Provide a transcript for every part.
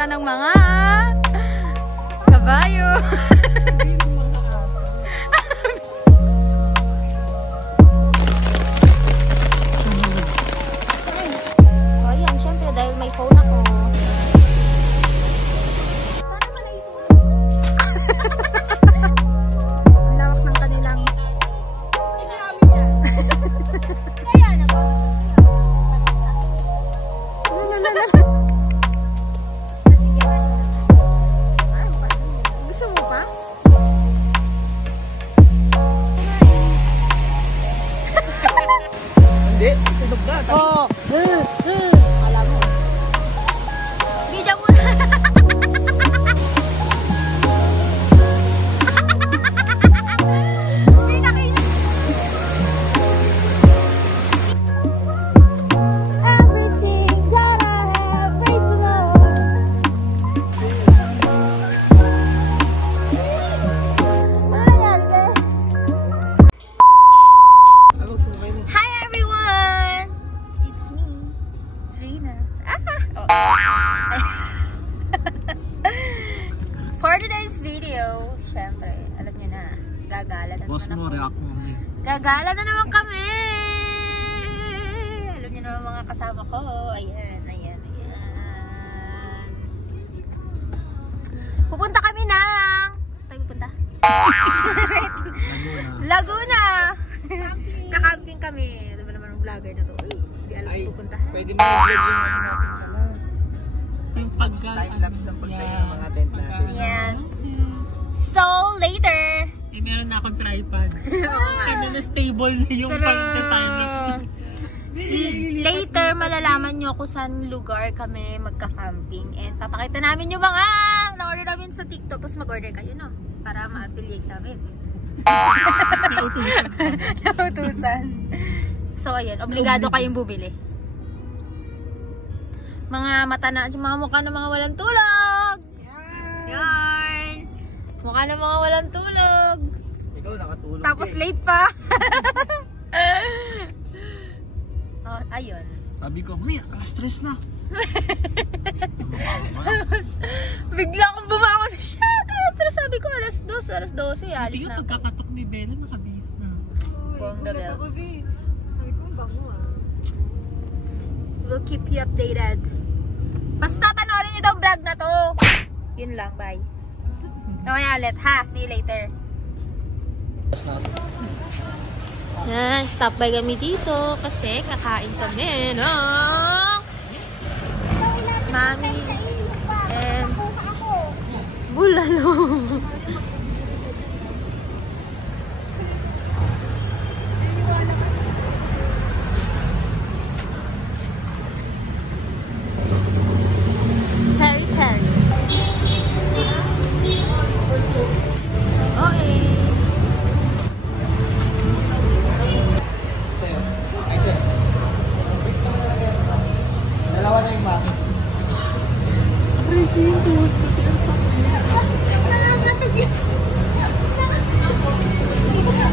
mata ng mga kabayo. Oh, yan, syempre dahil may phone ako. Ang lawak ng kanilang kaya na ba? Gusto mo pa? Hindi, tunog na. Oo. Alam mo. Bidya muna. For today's video, syempre, alam niyo na, gagala na naman ako. Gagala na naman kami! Alam niyo naman mga kasama ko. Ayan, ayan, ayan. Pupunta kami ng... Saan tayo pupunta? Laguna! Kakamping kami. Ito ba naman ang vlogger na to? Hindi alam kung pupunta. Pwede mo i-vlog yung ano natin sana. Yung time-lapse ng pagtayo ng mga tent natin. Yes. So, later. Eh, meron na akong tripod. Kaya na stable na yung time-lapse. Later, malalaman nyo kung saan lugar kami magka-camping. And papakita namin yung mga na-order namin sa TikTok. Tapos mag-order kayo, no? Para ma-affiliate namin. Nautusan. So, ayan. Obligado kayong bumili. Mga mata na, mga mukha ng mga walang tulog. Yarn. Mukha ng mga walang tulog. Ikaw nakatulog. Tapos late pa. Oh, ayun. Sabi ko, Mia, stress na. Bigla akong bumangon. Shit! Stress, sabi ko, alas 12, alis Hindi na. nga pagkakatok ni Bella, nakabihis na. Buong the bells. Sabi ko, bango ah. We'll keep you updated. Basta panoorin nyo tong vlog na to. Yun lang, bye. Mamaya ulit, ha? See you later. Stop by kami dito kasi kakain kami ng mami and bulalo.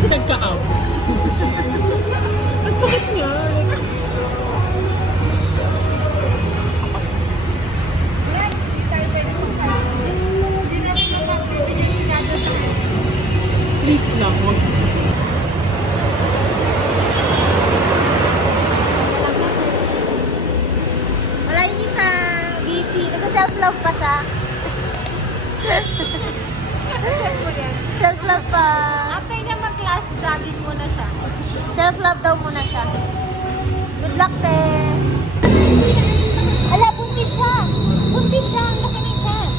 Nagka-out. Ang sakit niya. Please lang. Wala yun sa DC. Kasi self-love pa siya. Self-love pa. After niya mag-class, jogging muna siya. Self-love daw muna siya. Good luck, te. Ala, buntis siya. Buntis siya. Ang laki ng tiyan.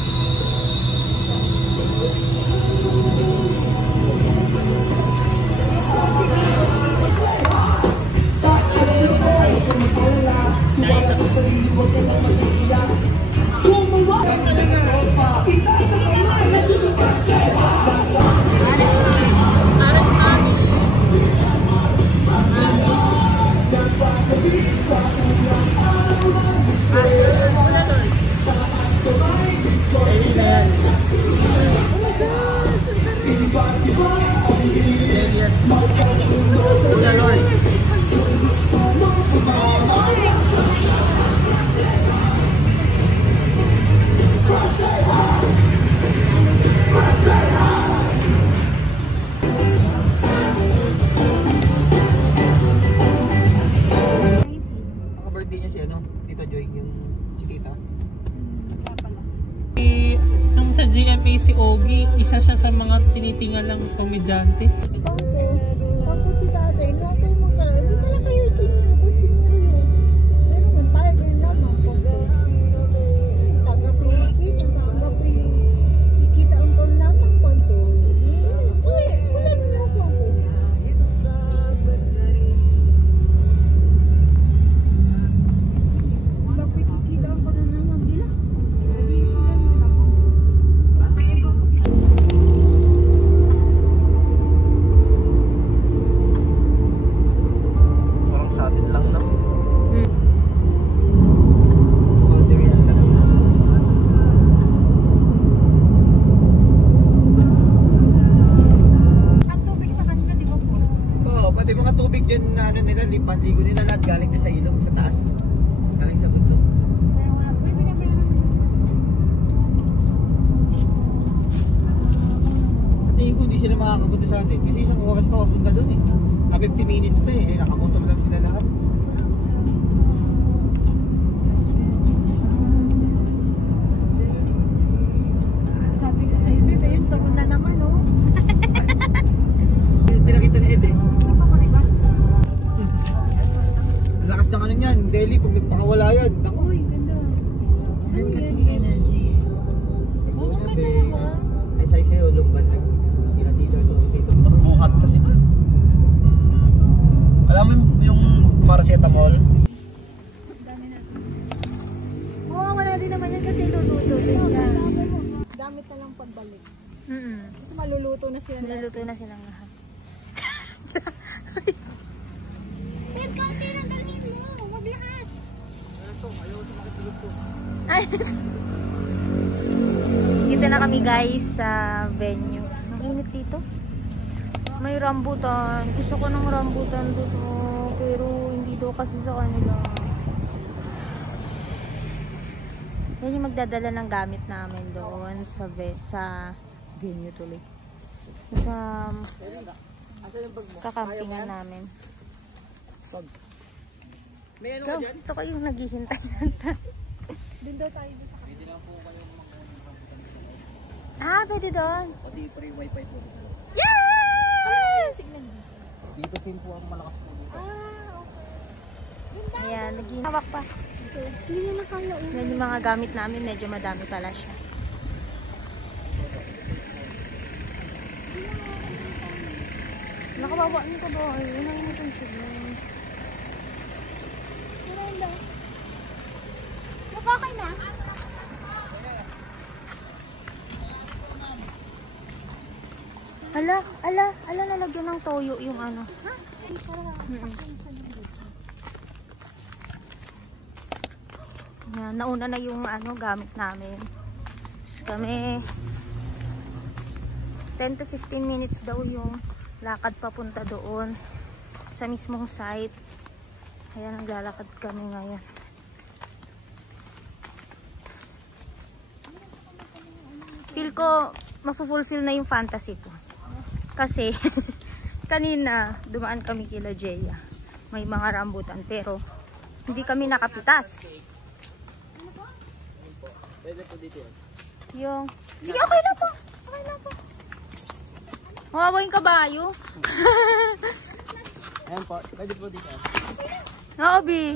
Pati si Ogie, isa siya sa mga tinitingalang komedyante. Ako si tatay, nakatay mo ka. Hindi pala kayo itinyo ko siniro yun. Pero yun, parang yun naman. Tagapin, ikita ang ton naman konto. Wala niyo ako. Dapat ikita ang kon naman nila. Parang sa atin lang na. Ang tubig sa kanila, di ba po? Oo, pati mga tubig dyan na ano nila, lipan-ligo nila lahat galing na sa ilog, sa taas. Galing sa bundok. Kaya nga, pwede na meron naman. At tingin ko hindi sila makakapunta sa atin kasi isang oras pa papunta doon eh. 50 minutes pa eh, nakamotor lang sila lahat. Sabi ko sa ibe, ayun, turon na naman, oh. Pinakita ni Ed eh. Ano ba diba? Ang lakas ng ano niyan, Delhi pag nagpakawala yan. Naku. Uy, ganda. Yan kasi yung energy. Oo, ang ganda naman. Ay sa'yo, lumban lang. Tinatito dito. Buhat kasi doon. Alam mo yung paracetamol? Oo, wala din naman yan kasi luluto din siya. Gamit na lang pagbalik. Kasi maluluto na sila. Niluluto na silang lahat. Ed, kaunti lang dalhin mo. Wag lahat. Ay, dito na kami guys sa venue. Ang init dito. May rambutan. Gusto ko ng rambutan dito. Pero hindi daw kasi sa kanila. Yan yung magdadala ng gamit namin doon sa venue tuloy. Sa kakampingan namin. May ano Go. ka dyan? Gusto ko yung naghihintay ng Doon daw tayo doon sa Pwede lang po kayong Ah, pwede doon. pati free wifi po. Yay! signal niyo. Dito sim po ang malakas po dito. Okay. Ayan, naghihawak pa. Hindi na nakala. Yan yung mga gamit namin, medyo madami pala siya. Nakabawa niyo ka ba? Ay, unahin mo itong sila. Okay na. Ala, nalagyan ng toyo yung ano. Yan, nauna na yung ano, gamit namin. Tapos kami, 10 to 15 minutes daw yung lakad papunta doon sa mismong site. Kaya naglalakad kami ngayon. Feel ko, mafufulfill na yung fantasy ko. Kasi, kanina, dumaan kami kila Jeya. May mga rambutan, pero hindi kami nakapitas. Pwede po dito yan. Yung, sige, okay na po. Okay na po. Mawawa yung kabayo. Ayan po, pwede po dito yan. Oo, B.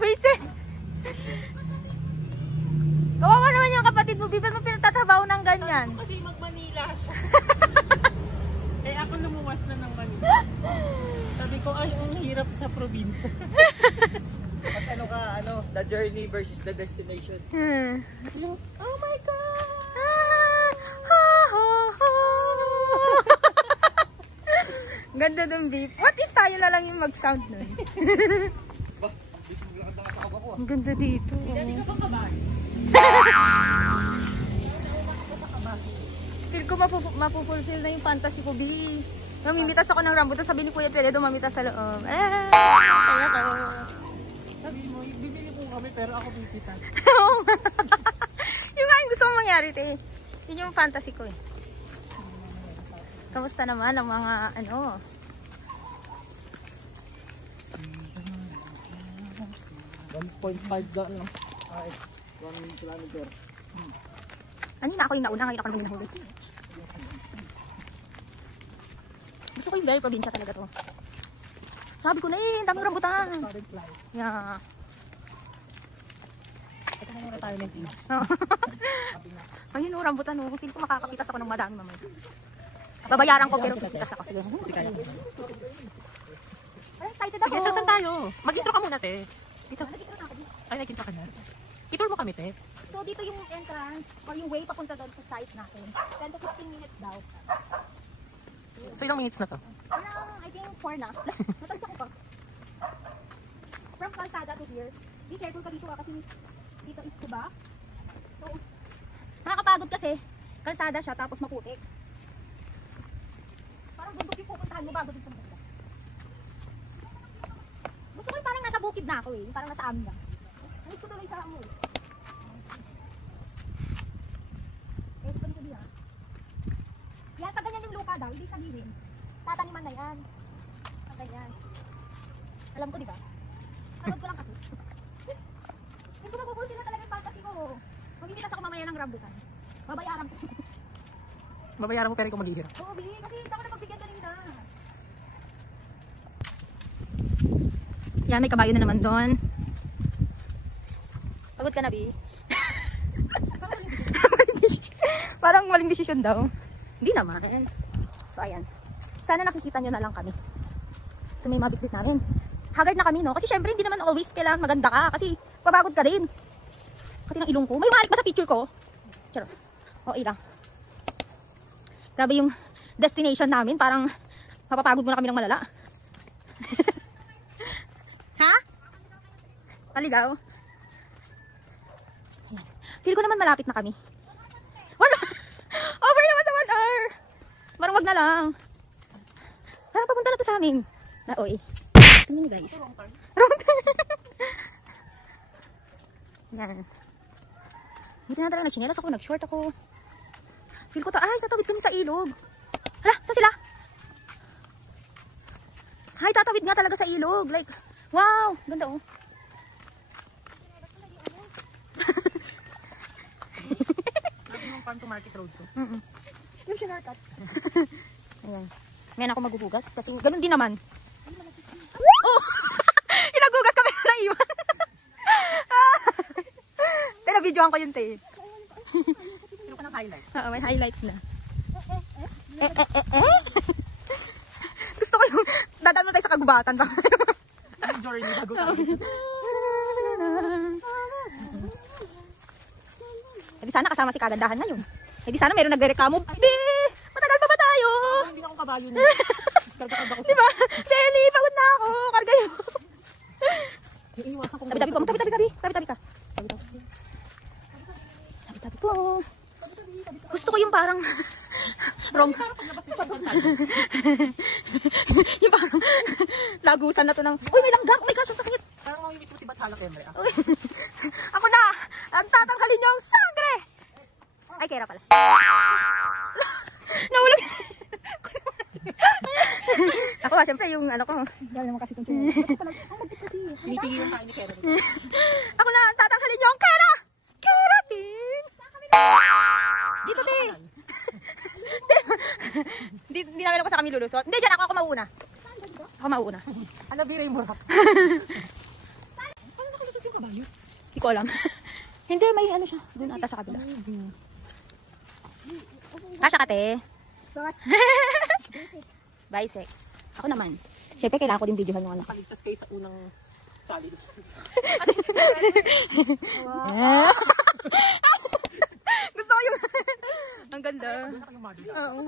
Wait, kawawa naman yung kapatid mo, B. Ba't mo pinagtatrabaho ng ganyan? Kasi mag-Manila siya. Eh ako lumuwas na ng Manila. Sabi ko, ay, ang hirap sa probinsya. Pag ano ka, ano, the journey versus the destination. Oh my God! Ganda dun, B. What if tayo na lang yung mag-sound nun? Ba, dito maglakad ka sa kaba ko ah. Ang ganda dito. Hindi ka ba kabahay? Feel ko mapufulfill na yung fantasy ko, B. Mamimitas ako ng rambutan. Sabi ni Kuya Peledo, mamitas sa loob. Saya ko. Sabi mo, bibili po kami pero ako bibita. Yung nga yung gusto mong mangyari, te. Yun yung fantasy ko eh. Kamusta naman ang mga ano? $1.5 lang. Ay, 1 kilometer. Kanina ako yung nauna, ngayon ako naman yung nahuli. Gusto ko yung very probinsya talaga to. Sabi ko na ang daming rambutan. Yeah. Ito na yung retirement age. Ayun o, rambutan o. Feel ko makakapitas ako ng madami mamaya. Babayaran ko pero pipitas ako. Sige. Excited ako. Sige, saan tayo? Mag-intro ka muna, te. Dito. Ay, nag-intro ka na. I-tour mo kami, te. So dito yung entrance or yung way papunta doon sa site natin. 10 to 15 minutes daw. So, ilang minutes na to? I think 4 na. Natagtsa ko pa. From Calzada to here. Be careful ka dito kasi dito is diba? So, nakakapagod kasi. Kalsada siya tapos maputik. Parang bundok yung pupuntahan mo bago din sa bundok. Gusto ko yung parang nasa bukid na ako eh. Yung parang nasa amin lang. Alis ko tuloy sa amo. Eh, ito ko diya. Yan, pag ganyan yung lupa daw, hindi sabihin. Tataniman na yan. Pag ganyan. Alam ko, di ba? Pagod ko lang kasi. Hindi ko mabubul sila talaga yung fantasy ko. Magbibitas ako mamaya ng rambutan. Babayaran ko. Babayaran mo pero ikaw maghihirap. Oo, Bi. Kasi hindi ako napagbigyan kanina. Yan, may kabayo na naman doon. Pagod ka na, Bi? Parang maling desisyon daw. Hindi naman. So, ayan. Sana nakikita nyo na lang kami. Ito may mabitbit namin. Haggard na kami, no? Kasi syempre, hindi naman always kailangan maganda ka. Kasi, pabagod ka din. Pati ng ilong ko. May umalik ba sa picture ko? Charot. O, ilang. Grabe yung destination namin. Parang, mapapagod muna kami ng malala. Ha? Paligaw? Ayan. Feel ko naman malapit na kami. Over naman sa 1 hour. Parang wag na lang. Parang papunta na to sa amin. Oy. Tingnan niyo guys. Wrong turn. Yan. Buti na talaga nagchinelas ako. Nag-short ako. Feel ko ay tatawid kami sa ilog. Hala, saan sila? Ay, tatawid nga talaga sa ilog. Like, wow. Ganda oh. Yung farm to market road ko. Yung sinarkat. Ayan. Ngayon ako maghuhugas kasi ganun din naman. Oh! Inagugas kami na iwan. Tena-videoan ko yun, te. Sino ka ng highlight? Oo, may highlights na. Gusto ko yung dadaan mo tayo sa kagubatan. Yung journey bago tayo. Eh di sana kasama si kagandahan ngayon. Eh di sana meron nagrereklamo. Be! Matagal pa ba tayo? Hindi na akong kabayo na. Karga-karga ko. Diba? Selly, pagod na ako. Karga yun. Iniwasan ko. Tabi-tabi po. Tabi-tabi ka. Tabi-tabi po. Gusto ko yung parang wrong. Yung parang lagusan na to ng uy, may langgam. Oh my gosh, ang sakit. Parang mamimit mo si Bathala Kemre. Ako na. Ang tatanghalin niyo ang sangre. Ay, kera pala. Nahulog. Ako ba, syempre yung ano ko. Dahil naman kasi kung sino. Ang magpit kasi. Pinipigilan tayo ni Kera. Ako na, ang tatanghalin niyo ang kera. Kera din. Dito din. Hindi namin ako sa kami lulusot. Hindi, dyan ako mauuna. Ako mauuna. Ano, biray mo rap? Paano nakalusot yung kabayo? Hindi ko alam. Hindi, may ano siya. Doon ata sa kabila. Kasya ka, te. Bisec. Ako naman. Siyempre, kailangan ko din videohan yung ano. Nakaligtas kayo sa unang challenge. Gusto ko yung... Ang ganda. Oo.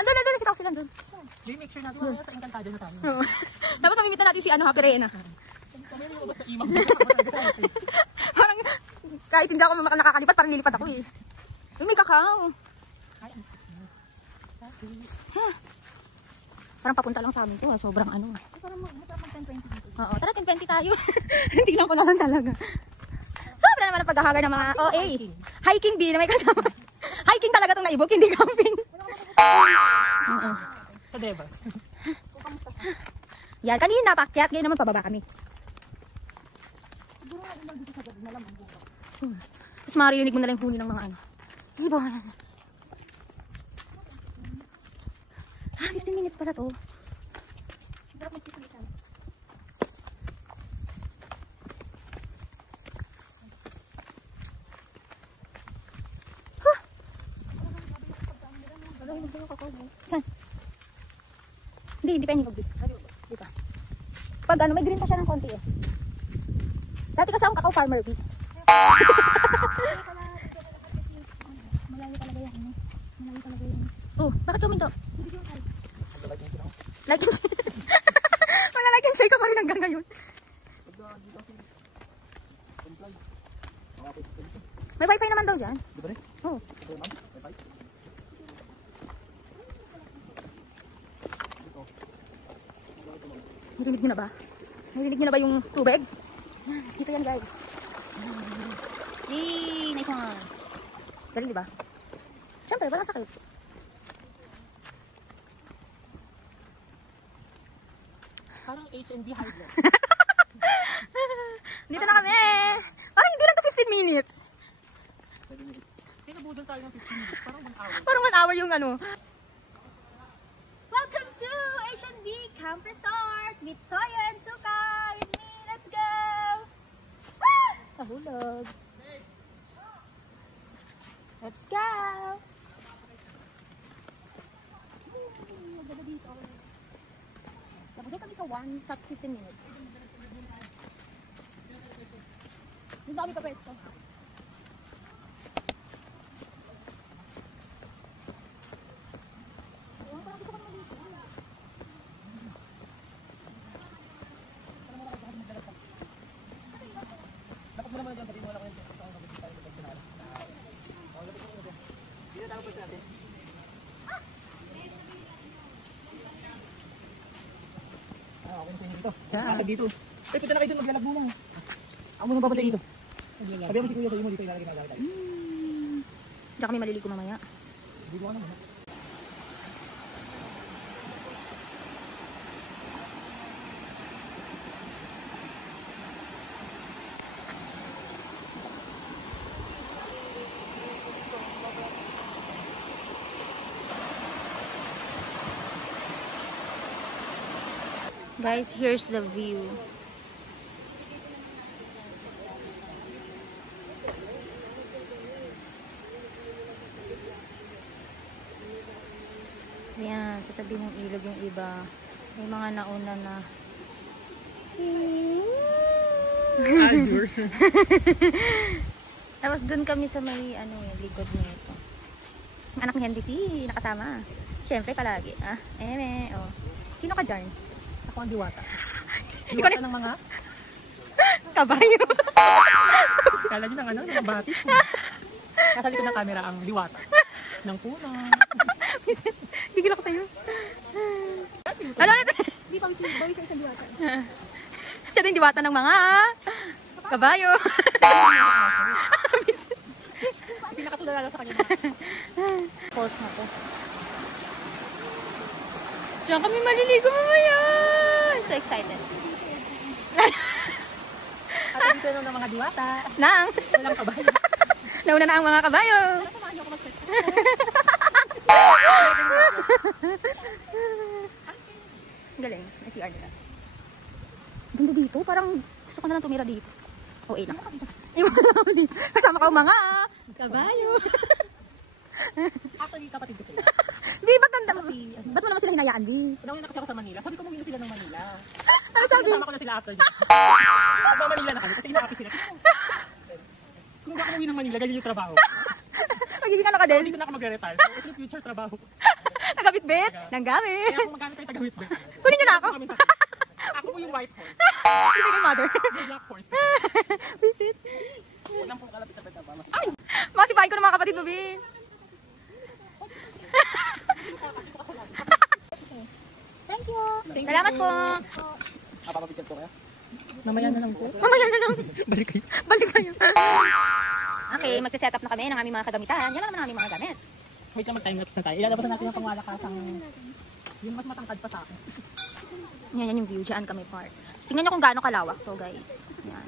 Andun. Kita ko sila andun. Make sure natin wala sa Encantada na tayo. Dapat mamimita natin si Happy Rena. Kami yung lumabas na imang. Parang kahit hindi ako nakakalipat, parang lilipat ako eh. Uy, may kakao. Parang papunta lang sa amin to. Sobrang ano. Parang mag 10-20 dito. Oo, tara 10-20 tayo. Tingnan ko na lang talaga. Sobra naman ang paghahagar ng mga OA. Hiking din na may kasama. Hiking talaga itong naibok, hindi camping. Oo. Sa Devas. Yan, kanina pakyat, ngayon naman pababa kami. maririnig mo na lang yung huni ng mga ano. Ibon. 15 minutes pala to. Saan? Hindi pa yung di pa. Pag ano, may green pa siya ng konti eh. Dati kasi akong kakao farmer bee. Malayo talaga yan. Malayo talaga yan. Oh, bakit tuminto? Like and share. Mga like and share ka pa rin hanggang ngayon. May wifi naman daw dyan. Di ba rin? Oo. Narinig niyo na ba? Narinig niyo na ba yung tubig? Dito yan guys. Yee! Nice one. Galing diba? Siyempre, walang sakit. Parang H&D high blood. Dito na kami! Parang hindi lang to 15 minutes. Pinabudol tayo ng 15 minutes. Parang 1 hour. Parang 1 hour yung ano. Welcome to H&D Camp Resort with Toyo and Suka. With me, let's go! Ah! Nahulog. Let's go! Maganda dito. Nabudol kami sa 15 minutes. Dito kami papesto. Dito. Eh, punta na kayo doon, maglalab muna. Ako muna babantay dito. Sabi mo si Kuya, sabi mo dito ilalagay na tayo. Diyan kami maliligo mamaya. Hindi ko naman. Guys, here's the view. Ayan, sa tabi ng ilog yung iba. May mga nauna na. Tapos dun kami sa may ano, likod nito. Ang anak ni Henry T, nakasama. Siyempre palagi. Ah, oh. Sino ka dyan? Ako ang diwata. Diwata ng mga kabayo. Kala nyo ng ano, ng batis. Nasa likod ng camera ang diwata. Ng puno. Tigil ako sa'yo. Ano ulit? Hindi pa mismo, bawi ka isang diwata. Siya din diwata ng mga kabayo. Kasi nakatulala sa kanya. Pause na to. Diyan kami maliligo mamaya. So excited. At dito ng mga diwata. Nang. Walang kabayo. Nauna na ang mga kabayo. Samahan niyo ako mag-set. Galing. May CR nila. Ganda dito. Parang gusto ko na lang tumira dito. Oh, na. Iwan lang ako dito. Kasama ko mga kabayo. Actually, kapatid ko sila. Di, ba't ba't mo naman sila hinayaan, Di? Unang na kasi ako sa Manila. Sabi ko mong sila ng Manila. Ano sabi? Kasama ko na sila after dyan. Pag Manila na kami kasi inaapi sila. Kung hindi ako uwi ng Manila, ganyan yung trabaho. Magiging ano ka din? Hindi ko na ako magre-retire. So, ito yung future trabaho. Tagabit-bit ng gamit. Kaya kung magkano kayo tagawit-bit. Kunin nyo na ako. Ako po yung white horse. Hindi kay mother. Yung black horse. Visit. Unang pong kalapit sa Betaba. Ay! Masipahin ko ng mga kapatid mo, Bi. Thank you. Salamat po. Papapapicture ko kaya? Mamaya na lang po. Mamaya na lang. Balik kayo. Balik kayo. Okay, magsiset up na kami ng aming mga kagamitan. Yan lang naman ang aming mga gamit. Wait lang, mag-timelapse na tayo. Ilalabas na natin yung pangwalakasang yung mas matangkad pa sa akin. Yan yung view. Diyan kami park. Tingnan nyo kung gaano kalawak to, guys. Yan.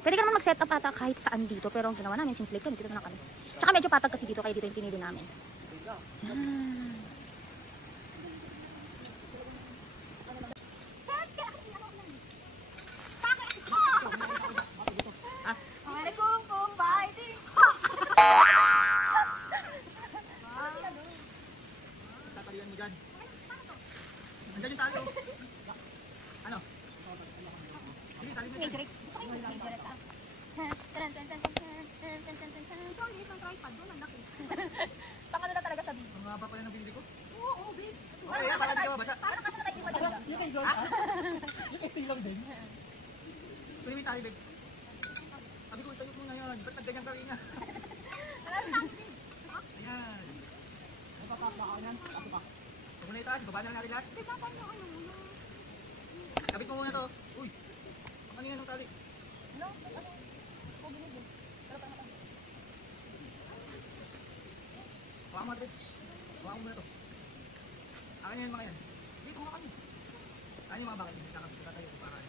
Pwede ka naman mag-set up ata kahit saan dito, pero ang ginawa namin, simple kami, dito na kami. Tsaka medyo patag kasi dito, kaya dito yung pinili namin. Tatalian mo dyan. Andyan yung talo. Ano? Sige, tali mo dyan. Pangano na talaga siya dito. Ang haba pala ng binili ko. Oo, babe. Okay, para di ka mabasa. Paano kasi tayo madala? Yung kay George, yung kay Phil lang din. Pwede mo yung tali, babe. Sabi ko, tayo muna yun. Ba't nagganyan ka rin nga? Ayan. May papasok ako yan. Pasok ka. Huwag mo na itaas. Baba na natin lahat. Kapit mo muna to. Uy. Ang kanina ng tali. Huwag mo, babe. Huwag mo muna to. Akin yan mga yan. Dito mga kami. Akin yung mga bakit. Kakapit ka tayo. Para yun.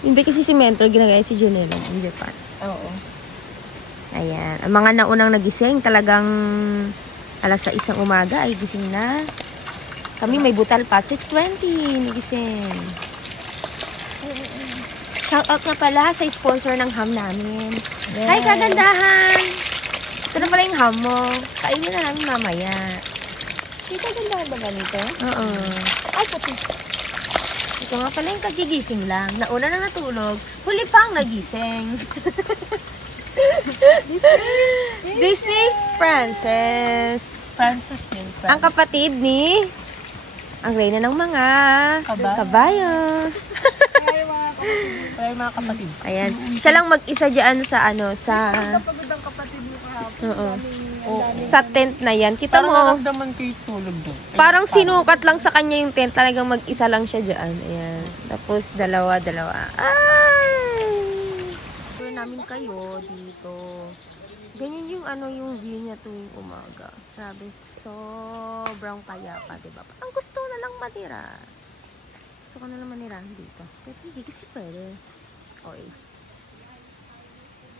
Hindi kasi si Mentor, ginagaya si Junelo in Japan. Oo. Ayan. Ang mga naunang nagising, talagang alas 6 ng umaga ay gising na. Kami may butal pa. 6:20 nagising. Shoutout nga pala sa sponsor ng ham namin. Yes. Hi, kagandahan! Ito na pala yung ham mo. Kainin na namin mamaya. Hindi kagandahan ba ganito? Oo. Ay, puti. Ito nga pala yung kagigising lang. Nauna na natulog. Huli pang nagising. Disney Princess. Francis yun. Ang kapatid ni ang reyna ng mga kabayo. Kaya mga kapatid. Ayan. Siya lang mag-isa dyan sa Pagod ang kapatid mo kahapon. Oo. Oo. Sa tent na yan. Kita Parang mo, naramdaman ko yung tulog doon. parang sinukat lang sa kanya yung tent. Talagang mag-isa lang siya dyan. Ayan. Tapos dalawa. Ay! Tuloy namin kayo dito. Ganyan yung yung view niya tuwing umaga. Sabi, sobrang payapa, diba? Ang gusto na lang matira. Gusto ko na lang manira dito. Pero hindi kasi pwede. Okay.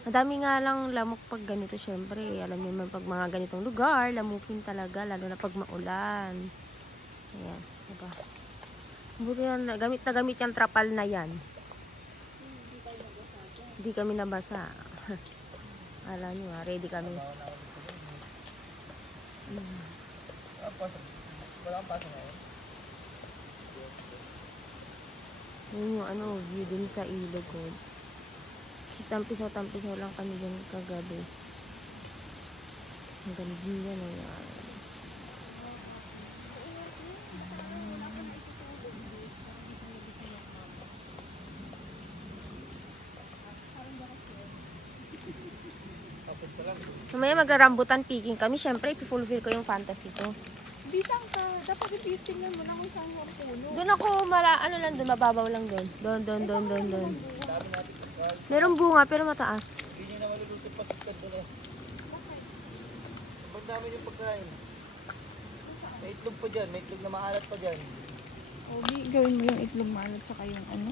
Madami nga lang lamok pag ganito, syempre. Alam niyo naman pag mga ganitong lugar, lamukin talaga, lalo na pag maulan. Ayan, diba? Buti yan, gamit na gamit yung trapal na yan. Hindi kami nabasa. Alam niyo, ready kami. Yun yung view din sa ilog ko. Tampisaw lang kami dyan kagabi. Ang ganda yan o yan. Mamaya magrarambutan picking kami. Siyempre, ipifulfill ko yung fantasy ko. Di saan ka? Dapat tingnan mo na kung saan yung puno. Doon ako, doon, mababaw lang doon. Doon. Merong bunga, pero mataas. Hindi na maluluto pa sa doon eh. Pag namin yung pagkain. May itlog pa dyan, may itlog na maalat pa dyan. Obi, gawin mo yung itlog maalat saka yung ano.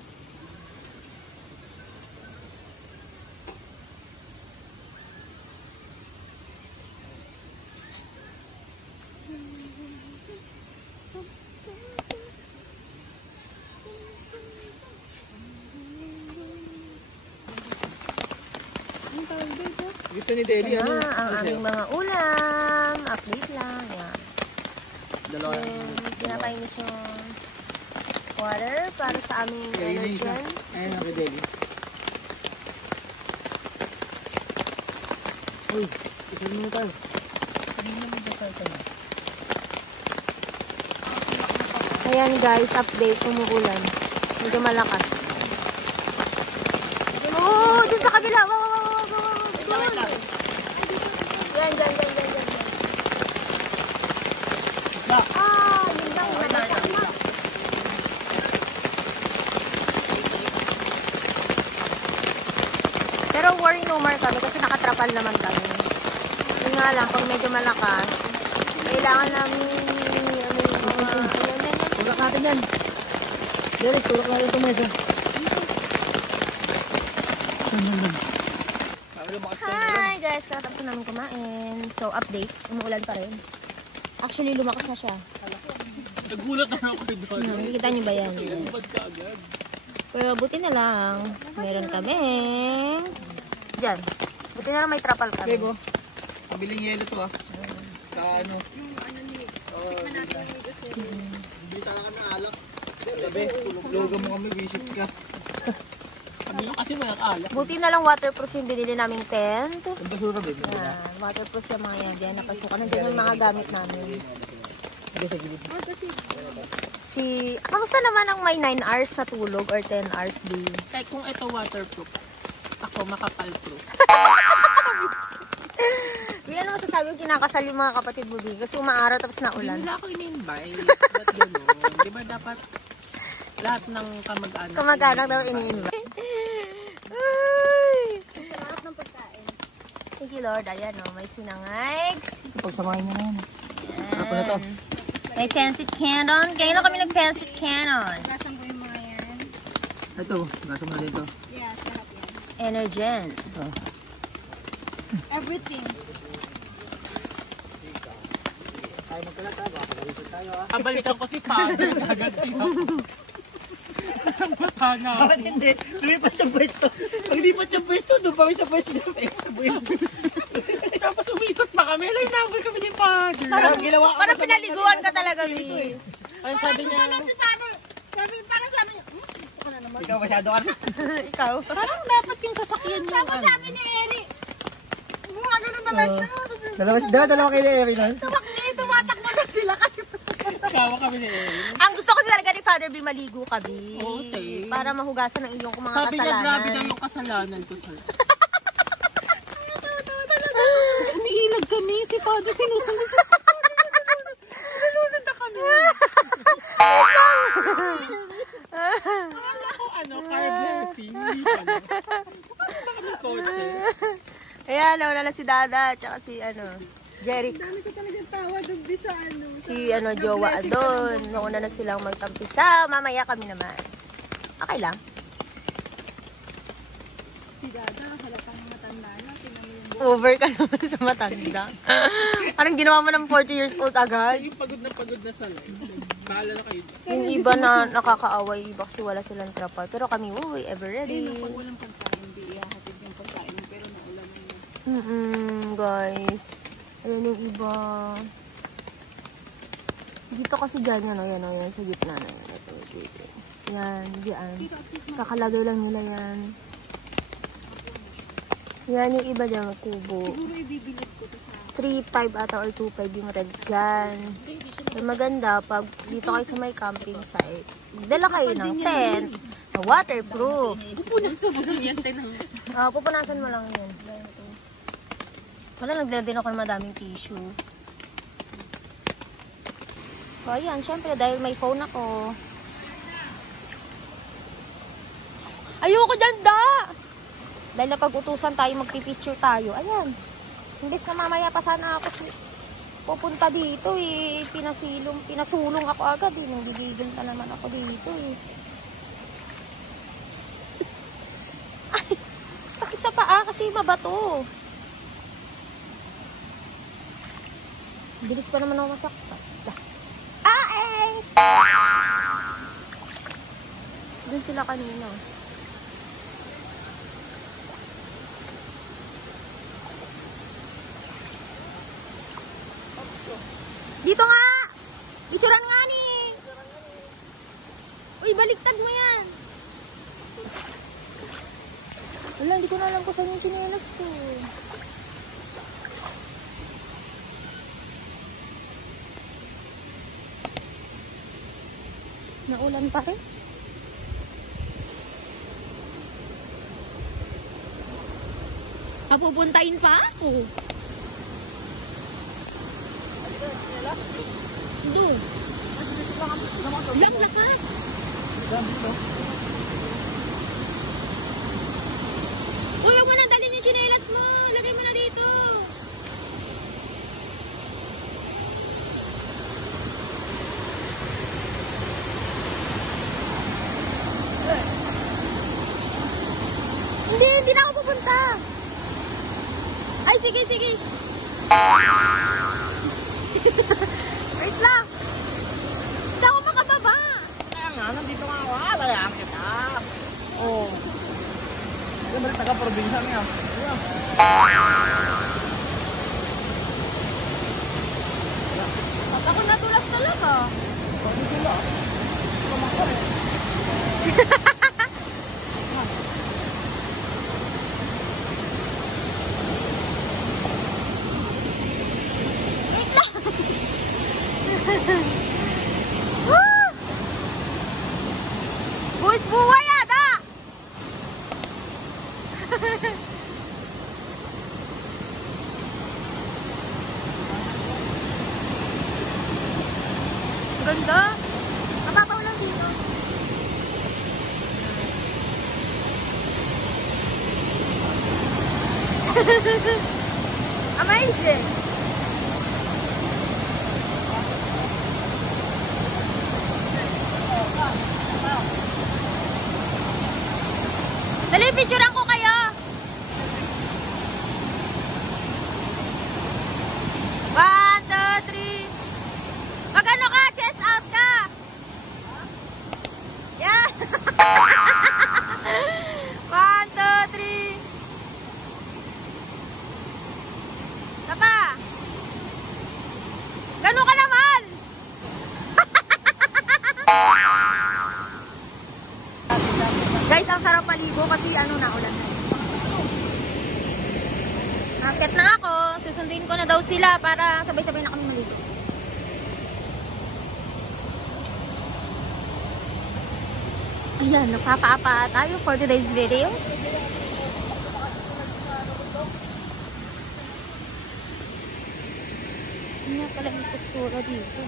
Gusto ni Deli, Yan ano? na, ang aming mga ulam. Update lang. Yan. Dalawa. Pinapainis yung water para sa aming allergen. Ayun ako, Deli. Uy, isang muna tayo. Ayan guys, update. Umuulan. Medyo malakas. Oh, dun sa kabila. Wow. Yan. Yun lang. Pero worry no more kami kasi nakatrapal naman kami. Yun nga lang, pag medyo malakas, kailangan namin Tulak natin yan. Deli, tulak natin itong mesa. Hi guys, katapos namin kumain. So update, umuulan pa rin. Actually, lumakas na siya. Nagulat na ako doon. Nakikita niyo ba yan? Ubad ka agad. Pero buti na lang, meron kami. Diyan. Buti na lang may trapal kami. Bebo, mabiling yelo to ah. Sa ano? Yung ano ni, tikman natin yung gusto mo. Hindi sana kami alak. Gabi, lugaw mo kami, visit ka. Kami lang kasi may alak. Buti na lang waterproof yung binili naming tent. Ang basura, Bebo. Yan, waterproof yung mga yan. Diyan napasukan. Nandiyan yung mga gamit namin. Hindi sa gilid. Kamusta naman ang may 9 hours na tulog or 10 hours day? Kahit kung ito waterproof, ako makapal-proof. Yan ano masasabi yung kinakasal yung mga kapatid mo, Big? Kasi umaaraw tapos na Hindi ulan. nila ako in-invite. Ba't gano'n? Di ba dapat lahat ng kamag-anak? Kamag-anak daw ini-invite. Sarap ng pagkain. Thank you, Lord. Ayan, oh, may sinangags. Pagsamahin mo na yan. Yan. Ano na to? May pancit cannon. Kaya lang kami nag-pancit cannon. Nasaan po yung mga yan? Ito, gaso mo na dito. Yeah, sarap yan. Energen. Ito. Everything. Tayo magkalata, baka pagalitan tayo ha. Abalikan ko si Father. Gaganti ako. Kasang-basa na ako. Bakit hindi? Lumipat sa pwesto. Pag lipat sa pwesto, doon pa kami sa pwesto niya. Sa buhay. Tapos umikot pa kami. Lay nabay kami ni Father. Parang ginawa ko. Parang pinaliguan ka talaga, Mi. Ano sabi niya? Si Paano? Parang sabi niya, ka na naman. Ikaw masyado ka na. Ikaw? Parang dapat yung sasakyan niya. Tapos sabi ni Eri, gumagano naman lang siya. Dalawa kayo ni Eri nun? Tumatakbo na sila kasi Kawa kami ni Erin. Ang gusto ko talaga ni Father B, maligo ka, B. Okay. Para mahugasan ng iyong mga Sabi niya, kasalanan. grabe daw yung kasalanan ko sa'yo. Niilag kami. Si Father sinusunod. Nalunod na kami. Akala ko car blessing. Hindi kami. Bakit ba kami kotse? Ayan, nauna na si Dada, tsaka si, Jeric. dami ko talagang tawa doon sa Si, jowa doon. Nauna na silang magtampisa. Mamaya kami naman. Okay lang. Si Dada, halatang matanda na. Tingnan mo yung Over ka naman sa matanda. Parang ginawa mo ng 40 years old agad. Yung pagod na sa life. Bahala na kayo. Yung iba na nakakaaway, iba kasi wala silang trapal. Pero kami, uy, ever ready. Pag walang pagkain, hindi ihahatid yung pagkain. Pero naulan na. Guys. Ayan yung iba. Dito kasi dyan, yan sa gitna na yan. Ito, wait. Yan, diyan. Kakalagay lang nila yan. Yan yung iba dyan, kubo. siguro ibibilid ko to sa 3.5 ata or 2.5 yung red dyan. So, maganda pag dito kayo sa may camping site. Dala kayo ng tent, na waterproof. Pupunasan mo lang yan, tenang. Pupunasan mo lang yun. Wala, nagdala din ako ng madaming tissue. So, ayan, syempre, dahil may phone ako. Ayoko dyan, da! Dahil napag-utusan tayo, magpipicture tayo. Ayan. Imbes na mamaya pa sana ako pupunta dito eh. Pinasulong ako agad eh. Nanggigigil pa naman ako dito eh. Ay, sakit sa paa kasi mabato. Bilis pa naman ako masaktan. Doon sila kanina. Dito nga! Ituran nga ni! Uy, baliktad mo yan! Wala, hindi ko na alam kung saan yung chinelas ko. Naulan pa rin. Pupuntahin pa ako. Doon. Lang lakas. Uy, huwag mo na dalhin yung chinelas mo. Lagay mo na dito. Hindi na ako pupunta. Ay, sige. Wait lang. Hindi ako makababa. Kaya nga, nandito nga ako. Layaan kita. Oo. Yan ba taga-probinsya niya? At ako natulas talaga. Pag-itulas. Kumakar eh. Buwis buhay ada. Ganda. Mapapaw lang dito. Amazing. Dali, picturean ko kayo. One, two, three. Magano ka? Chest out ka. Yeah. One, two, three. Tapa. Gano ka naman. Guys, ang sarap paligo kasi ano na ulan na. Akit na ako. Susundin ko na daw sila para sabay-sabay na kami maligo. Ayan, nagpapaapa tayo for today's video. Hindi na pala yung postura dito.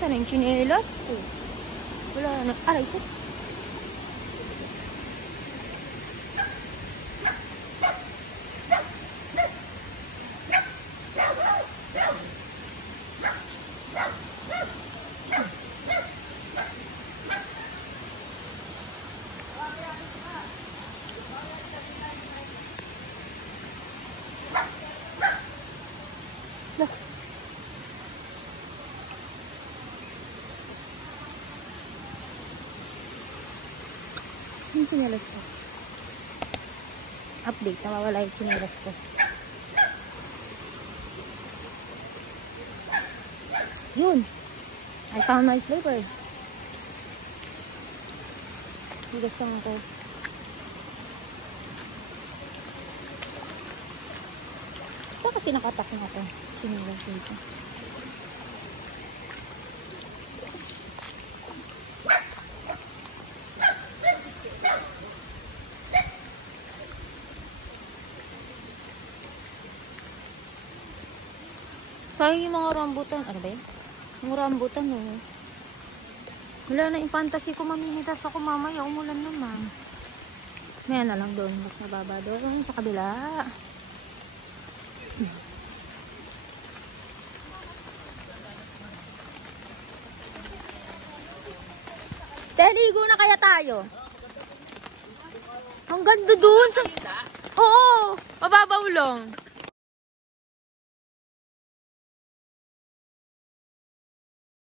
Saan yung chinelas ko? Wala na. Aray ko. Yung chinelas ko. Update. Nawawala yung chinelas ko. Yun. I found my slipper. Higasan ko. Ito kasi nakatak na ito. Chinelas dito. Sayang yung mga rambutan. Ano ba yun? Yung rambutan, oh. Wala na yung fantasy ko. Mamimitas ako mamaya. Umulan naman. Maya na lang doon. Mas mababa doon. Sa kabila. Teligo na kaya tayo? Ang ganda doon. Oo. Mababaw lang.